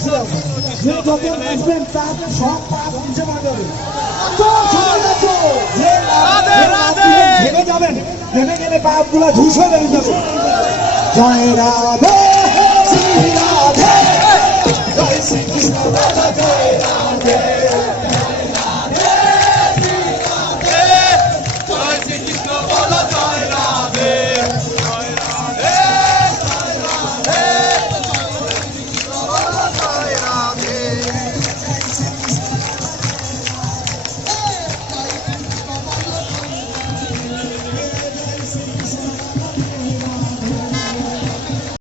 বলেছিলাম যে যত আসবেন তার সব পাপ নিচে পাঠাবে ভেবে যাবেন, ভেবে গেলে পাপ গুলা ধূস হয়ে যাবে। জয় রাধে।